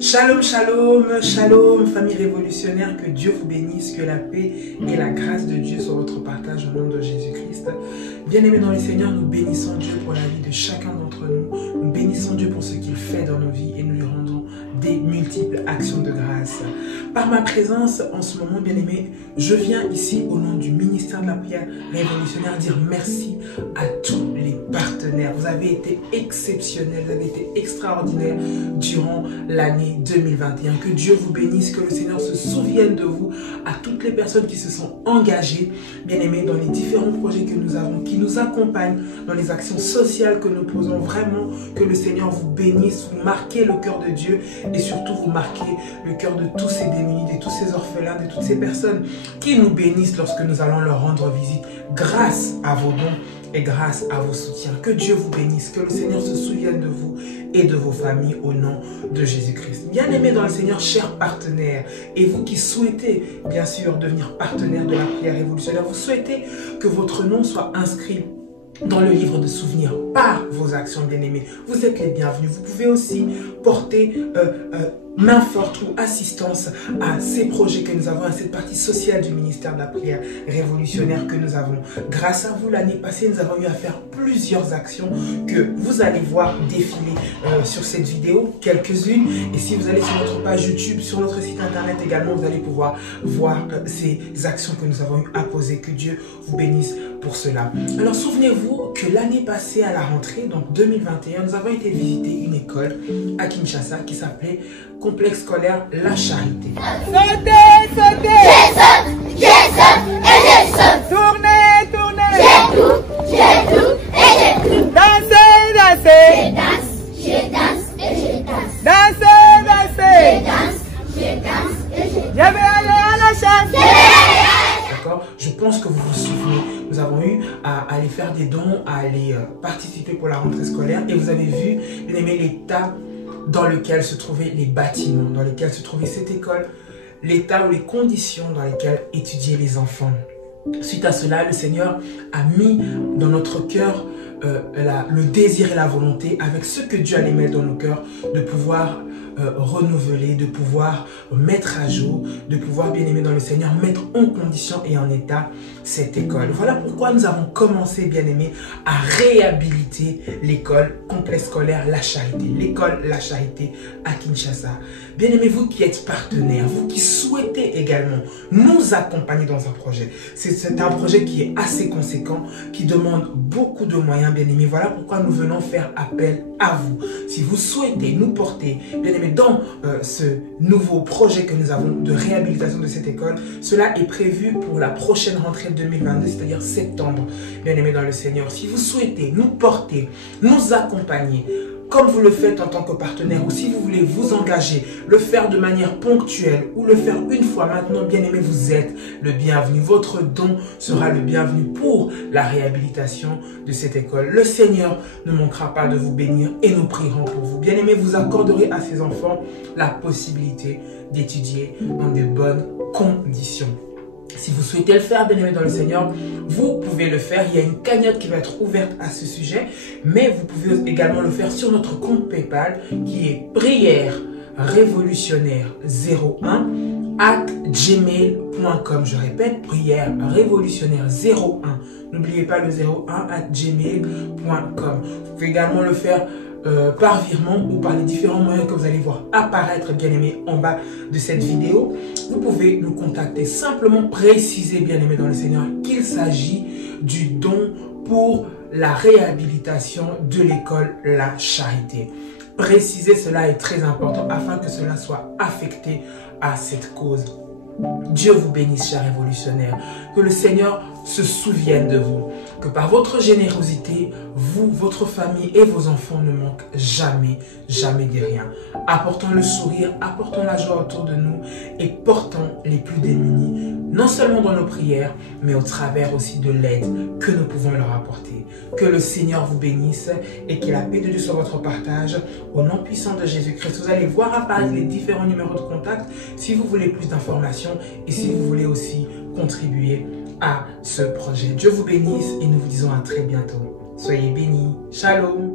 Shalom, shalom, shalom, famille révolutionnaire, que Dieu vous bénisse, que la paix et la grâce de Dieu soient votre partage au nom de Jésus-Christ. Bien-aimés dans le Seigneur, nous bénissons Dieu pour la vie de chacun d'entre nous. Nous bénissons Dieu pour ce qu'il fait dans nos vies et nous lui rendons des multiples actions de grâce. Par ma présence en ce moment, bien-aimés, je viens ici au nom du ministère de la prière révolutionnaire dire merci à tous les partenaires. Vous avez été exceptionnels, vous avez été extraordinaires durant l'année 2021. Que Dieu vous bénisse, que le Seigneur se souvienne de vous, à toutes les personnes qui se sont engagées, bien-aimés, dans les différents projets que nous avons, qui nous accompagnent dans les actions sociales que nous posons. Vraiment, que le Seigneur vous bénisse, vous marquez le cœur de Dieu et surtout vous marquez le cœur de tous ces démunis, de tous ces orphelins, de toutes ces personnes qui nous bénissent lorsque nous allons leur rendre visite grâce à vos dons et grâce à vos soutiens. Que Dieu vous bénisse, que le Seigneur se souvienne de vous et de vos familles au nom de Jésus-Christ. Bien-aimés dans le Seigneur, chers partenaires, et vous qui souhaitez bien sûr devenir partenaire de la prière révolutionnaire, vous souhaitez que votre nom soit inscrit dans le livre de souvenirs par vos actions, bien-aimés. Vous êtes les bienvenus. Vous pouvez aussi porter main forte ou assistance à ces projets que nous avons, à cette partie sociale du ministère de la prière révolutionnaire que nous avons. Grâce à vous, l'année passée, nous avons eu à faire plusieurs actions que vous allez voir défiler sur cette vidéo, quelques-unes. Et si vous allez sur notre page YouTube, sur notre site internet également, vous allez pouvoir voir ces actions que nous avons eu à poser. Que Dieu vous bénisse pour cela. Alors, souvenez-vous que l'année passée, à la rentrée, donc 2021, nous avons été visiter une école à Kinshasa qui s'appelait Complexe scolaire La Charité. Sautez, sautez. Je saute et je saute. Tournez, tournez. J'ai tout et j'ai tout. Dansez, dansez. Je danse et je danse. Dansez, dansez. Je danse et je danse. Je vais aller à la chasse. D'accord? Je pense que vous vous souvenez, nous avons eu à aller faire des dons, à aller participer pour la rentrée scolaire et vous avez vu, bien aimé, l'état dans lequel se trouvaient les bâtiments, dans lesquels se trouvait cette école, l'état ou les conditions dans lesquelles étudiaient les enfants. Suite à cela, le Seigneur a mis dans notre cœur le désir et la volonté, avec ce que Dieu allait mettre dans nos cœurs, de pouvoir renouveler, de pouvoir mettre à jour, de pouvoir, bien aimé dans le Seigneur, mettre en condition et en état cette école. Voilà pourquoi nous avons commencé, bien aimé, à réhabiliter l'école Complexe scolaire La Charité, l'école La Charité à Kinshasa. Bien aimé, vous qui êtes partenaires, vous qui souhaitez également nous accompagner dans un projet, c'est un projet qui est assez conséquent, qui demande beaucoup de moyens, bien aimé. Voilà pourquoi nous venons faire appel à vous. Si vous souhaitez nous porter, bien aimé, dans ce nouveau projet que nous avons de réhabilitation de cette école, cela est prévu pour la prochaine rentrée 2022, c'est-à-dire septembre, bien aimé dans le Seigneur. Si vous souhaitez nous porter, nous accompagner, comme vous le faites en tant que partenaire, ou si vous voulez vous engager, le faire de manière ponctuelle ou le faire une fois maintenant, bien aimé, vous êtes le bienvenu. Votre don sera le bienvenu pour la réhabilitation de cette école. Le Seigneur ne manquera pas de vous bénir et nous prierons pour vous. Bien aimé, vous accorderez à ces enfants la possibilité d'étudier dans de bonnes conditions. Si vous souhaitez le faire, bien aimé dans le Seigneur, vous pouvez le faire. Il y a une cagnotte qui va être ouverte à ce sujet, mais vous pouvez également le faire sur notre compte PayPal qui est prière révolutionnaire 01@gmail.com. Je répète, prière révolutionnaire 01. N'oubliez pas le 01@gmail.com. Vous pouvez également le faire par virement ou par les différents moyens que vous allez voir apparaître, bien aimé, en bas de cette vidéo. Vous pouvez nous contacter. Simplement préciser, bien aimé dans le Seigneur, qu'il s'agit du don pour la réhabilitation de l'école La Charité. Préciser cela est très important afin que cela soit affecté à cette cause. Dieu vous bénisse, chers révolutionnaires. Que le Seigneur se souvienne de vous. Que par votre générosité, vous, votre famille et vos enfants ne manquent jamais, jamais de rien. Apportons le sourire, apportons la joie autour de nous et portons les plus démunis, non seulement dans nos prières, mais au travers aussi de l'aide que nous pouvons leur apporter. Que le Seigneur vous bénisse et que la paix de Dieu soit votre partage. Au nom puissant de Jésus-Christ, vous allez voir apparaître les différents numéros de contact si vous voulez plus d'informations et si vous voulez aussi contribuer à ce projet. Dieu vous bénisse et nous vous disons à très bientôt. Soyez bénis. Shalom.